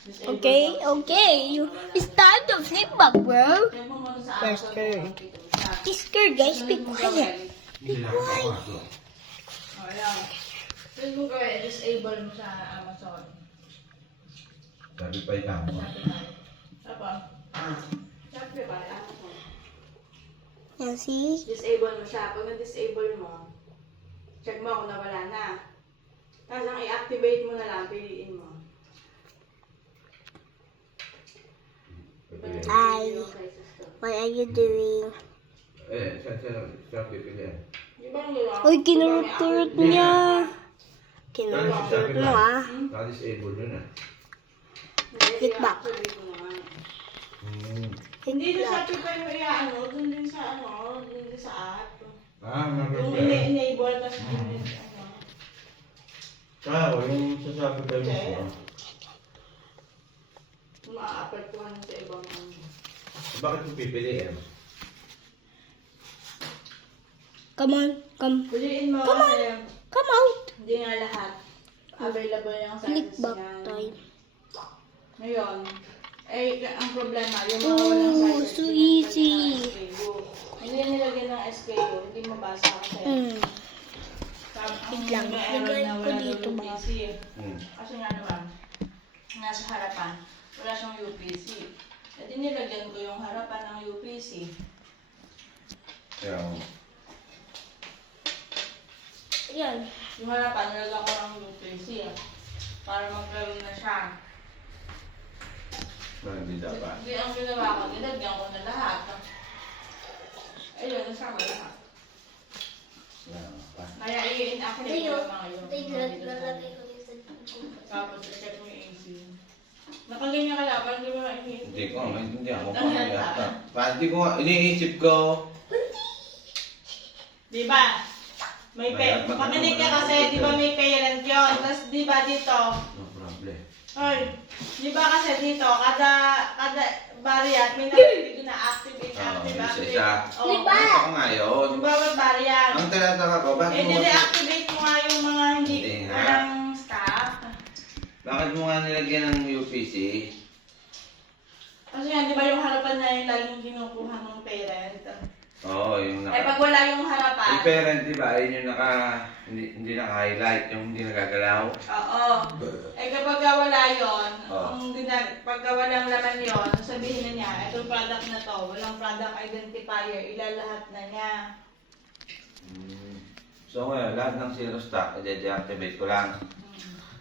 Okay, okay. It's time to flip back, bro. First skirt. This skirt, guys, be quiet. Be quiet. Pwede mo gawin, disable mo sa Amazon. Sabi pa ikaw mo. Tapos, sabi pa, Amazon. Yan, see? Disable mo siya. Pag na-disable mo, check mo kung nawala na. Tapos ang i-activate mo na lang, piliin mo. Hi. What are you doing? Siya pipili. Di ba yung gano'n? Uy, kinurot-turot niya. Kinurot-turot mo, ah. Naka-disable yun ah. Click back. Hindi doon sa Shopify mo i-ano, doon din sa ano, doon din sa app. Ah, Yung maganda. enable, tapos ano. Kaya, yung sasabi kayo mo. Ma-apektuhan sa ibang ano. Bakit mo pipili eh? Come on, come. Piliin mo Come on. kasi Come out. hindi nga lahat available yung Click sizes back niyan. time. Ngayon, ang problema, yung mga walang Oh, sizes. so yung easy. SKU. Hindi yan nilagyan ng SKU, hindi mabasa kasi. Ang Wait lang, may error lagay na ko wala dito daw ba? UPC. Kasi nga naman, nasa harapan, wala siyang UPC. E di nilagyan ko yung harapan ng UPC. Kaya, Yan. Yung harapan, nilagyan ko ng UPC. Para mag-gawin na siya. hindi dapat. Hindi ang ginawa ko, nilagyan ko na lahat. Ayun, nasama lahat. Kaya i-inactivate ko yung mga yun. Tapos i-check mo yung AC. Nakaganyan ka lang, parang di mo ma-i-AC. Hindi ko, hindi ako pa. Pati ko, iniisip ko. Di ba? May pakinig ka kasi, di ba may parent yun? Tapos di ba dito? No problem. Oy, di ba kasi dito, kada variant, may nakikita na activate, Isa-isa. Oh, Di ba? Ito ko nga yun. Yung bawat variant. Ang tinataka ko, bakit mo, I-deactivate mo nga yung mga hindi Hindi nga. walang staff. bakit mo nga nilagyan ng UPC? Kasi nga, di ba yung harapan na yung laging kinukuha ng parent? Oo, yung Eh, pag wala yung harapan, yung parent, di ba, yun yung hindi naka-highlight, yung hindi nagagalaw. oo. Eh, kapag wala yun, Oo. pagka walang laman yun, sabihin na niya, itong product na to, walang product identifier, ilalahat na niya. So ngayon, lahat ng zero stock, i-deactivate ko lang.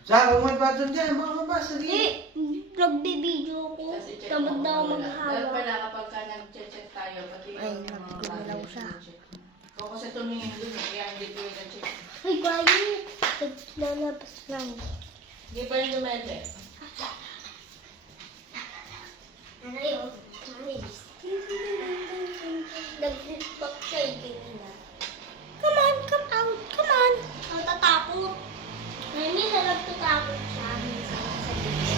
Saka, kung may button dyan, baka mabasa Hindi. Nagbe-video ko. Kasi check Tamad mo na ako kung wala. Dapat maghawak. pala kapag ka nag-check tayo, pati Ay, yung mga nagkumalaw bagay, siya. check mo. Kung kasi tumingin dun, kaya hindi ko yung check. Ay, quiet. Naglalabas lang. Hindi pa yung dumete. Ano yun? Manis. Nag-flip back siya yung kanina. Come on, come out. Come on. Ang tatakot. Nami, nagtatakot siya. Minsan sa dito.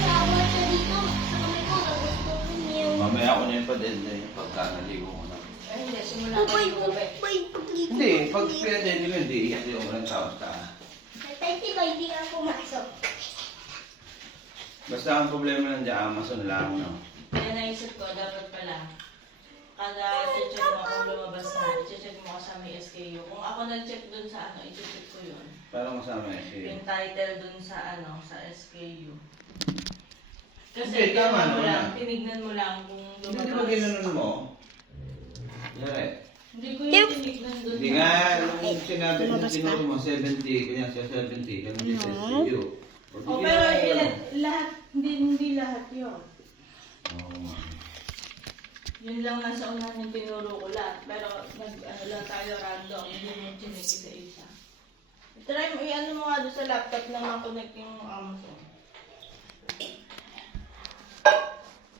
Tawa siya dito. Sa kamay ko, gusto ko niya. Mamaya ako niyan pa din pagka naligo ko na. Eh, hindi, simula Oh, ka boy, yung boy, gabi. boy, pagligo. Hindi, pag pinadali ko, hindi iyak yung walang tao sa taas. Pwede ba hindi ka pumasok? Basta ang problema ng Amazon lang, no? Kaya naisip ko, dapat pala, kada check mo kung lumabas na, i-check mo kasama yung SKU. Kung ako nag-check dun sa ano, i-check ko yun. Para masama siya. Yung title dun sa ano, sa SKU. Kasi Hindi, tama tinignan mo naman. lang, tinignan mo lang kung Hindi ba lumabas. ginanon mo? Yari. Hindi ko yung tinignan dun Hindi sa... nga, nung sinabi mo, lumabas tinuro mo, 70, kanya siya 70, ganun din sa studio. Oh, pero lahat, hindi lahat yun. Oo nga. Yun lang nasa unahan yung tinuro ko lahat. Pero ano lang tayo random, hindi mo chinik isa-isa. Try mo, i-ano mo nga doon sa laptop na makonect yung Amazon.